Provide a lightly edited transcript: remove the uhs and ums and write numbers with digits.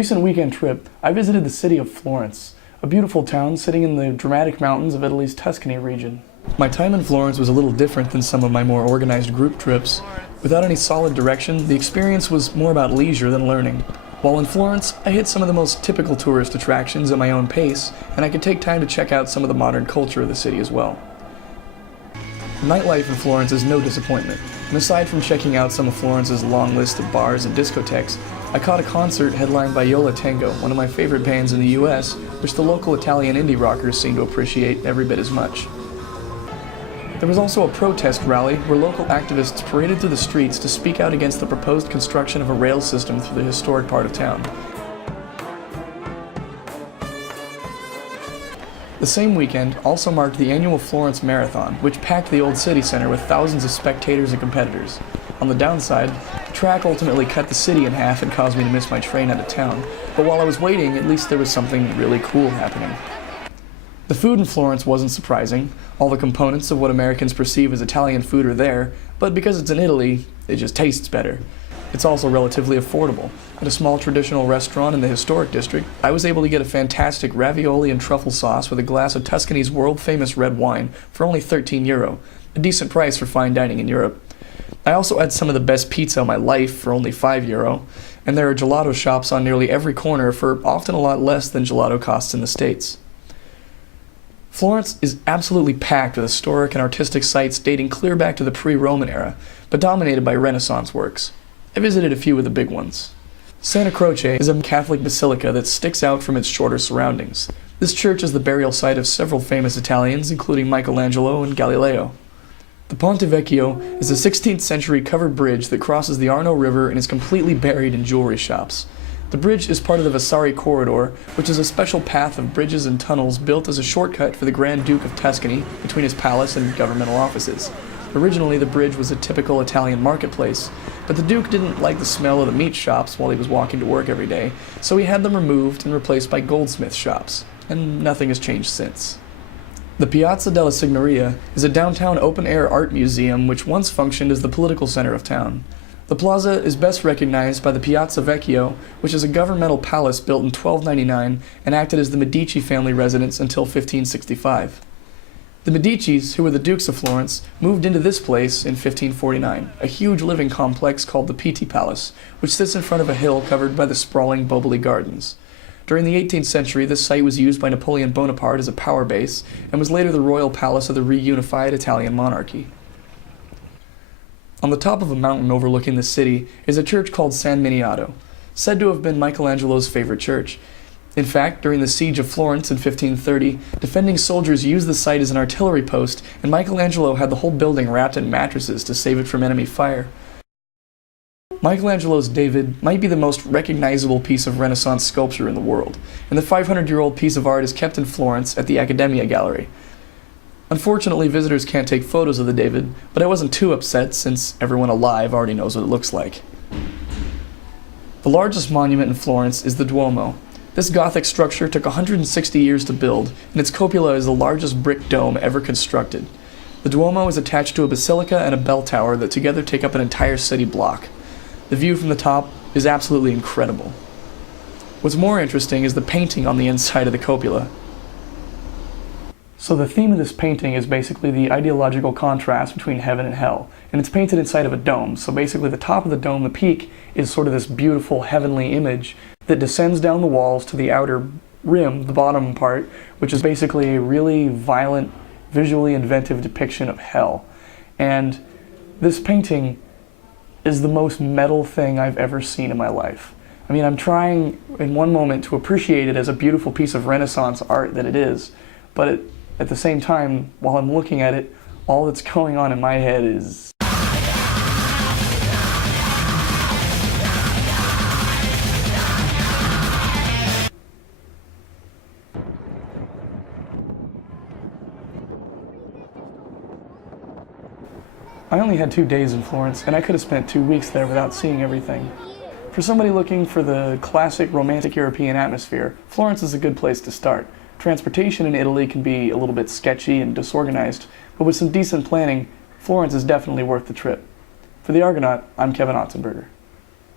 recent weekend trip, I visited the city of Florence, a beautiful town sitting in the dramatic mountains of Italy's Tuscany region. My time in Florence was a little different than some of my more organized group trips. Without any solid direction, the experience was more about leisure than learning. While in Florence, I hit some of the most typical tourist attractions at my own pace, and I could take time to check out some of the modern culture of the city as well. Nightlife in Florence is no disappointment, and aside from checking out some of Florence's long list of bars and discotheques, I caught a concert headlined by Yola Tango, one of my favorite bands in the US, which the local Italian indie rockers seem to appreciate every bit as much. There was also a protest rally where local activists paraded through the streets to speak out against the proposed construction of a rail system through the historic part of town. The same weekend also marked the annual Florence Marathon, which packed the old city center with thousands of spectators and competitors. On the downside, the track ultimately cut the city in half and caused me to miss my train out of town, but while I was waiting, at least there was something really cool happening. The food in Florence wasn't surprising. All the components of what Americans perceive as Italian food are there, but because it's in Italy, it just tastes better. It's also relatively affordable. At a small traditional restaurant in the historic district, I was able to get a fantastic ravioli and truffle sauce with a glass of Tuscany's world-famous red wine for only €13, a decent price for fine dining in Europe. I also had some of the best pizza of my life for only €5, and there are gelato shops on nearly every corner for often a lot less than gelato costs in the States. Florence is absolutely packed with historic and artistic sites dating clear back to the pre-Roman era, but dominated by Renaissance works. I visited a few of the big ones. Santa Croce is a Catholic basilica that sticks out from its shorter surroundings. This church is the burial site of several famous Italians, including Michelangelo and Galileo. The Ponte Vecchio is a 16th century covered bridge that crosses the Arno River and is completely buried in jewelry shops. The bridge is part of the Vasari Corridor, which is a special path of bridges and tunnels built as a shortcut for the Grand Duke of Tuscany between his palace and governmental offices. Originally, the bridge was a typical Italian marketplace, but the Duke didn't like the smell of the meat shops while he was walking to work every day, so he had them removed and replaced by goldsmith shops, and nothing has changed since. The Piazza della Signoria is a downtown open-air art museum which once functioned as the political center of town. The plaza is best recognized by the Piazza Vecchio, which is a governmental palace built in 1299 and acted as the Medici family residence until 1565. The Medicis, who were the Dukes of Florence, moved into this place in 1549, a huge living complex called the Pitti Palace, which sits in front of a hill covered by the sprawling Boboli Gardens. During the 18th century, this site was used by Napoleon Bonaparte as a power base, and was later the royal palace of the reunified Italian monarchy. On the top of a mountain overlooking the city is a church called San Miniato, said to have been Michelangelo's favorite church. In fact, during the siege of Florence in 1530, defending soldiers used the site as an artillery post, and Michelangelo had the whole building wrapped in mattresses to save it from enemy fire. Michelangelo's David might be the most recognizable piece of Renaissance sculpture in the world, and the 500-year-old piece of art is kept in Florence at the Accademia Gallery. Unfortunately, visitors can't take photos of the David, but I wasn't too upset since everyone alive already knows what it looks like. The largest monument in Florence is the Duomo. This Gothic structure took 160 years to build, and its cupola is the largest brick dome ever constructed. The Duomo is attached to a basilica and a bell tower that together take up an entire city block. The view from the top is absolutely incredible. What's more interesting is the painting on the inside of the cupola. So the theme of this painting is basically the ideological contrast between heaven and hell, and it's painted inside of a dome. So basically the top of the dome, the peak, is sort of this beautiful heavenly image that descends down the walls to the outer rim, the bottom part, which is basically a really violent, visually inventive depiction of hell. And this painting is the most metal thing I've ever seen in my life. I mean, I'm trying in one moment to appreciate it as a beautiful piece of Renaissance art that it is, but at the same time, while I'm looking at it, all that's going on in my head is... I only had 2 days in Florence, and I could have spent 2 weeks there without seeing everything. For somebody looking for the classic romantic European atmosphere, Florence is a good place to start. Transportation in Italy can be a little bit sketchy and disorganized, but with some decent planning, Florence is definitely worth the trip. For the Argonaut, I'm Kevin Otzenberger.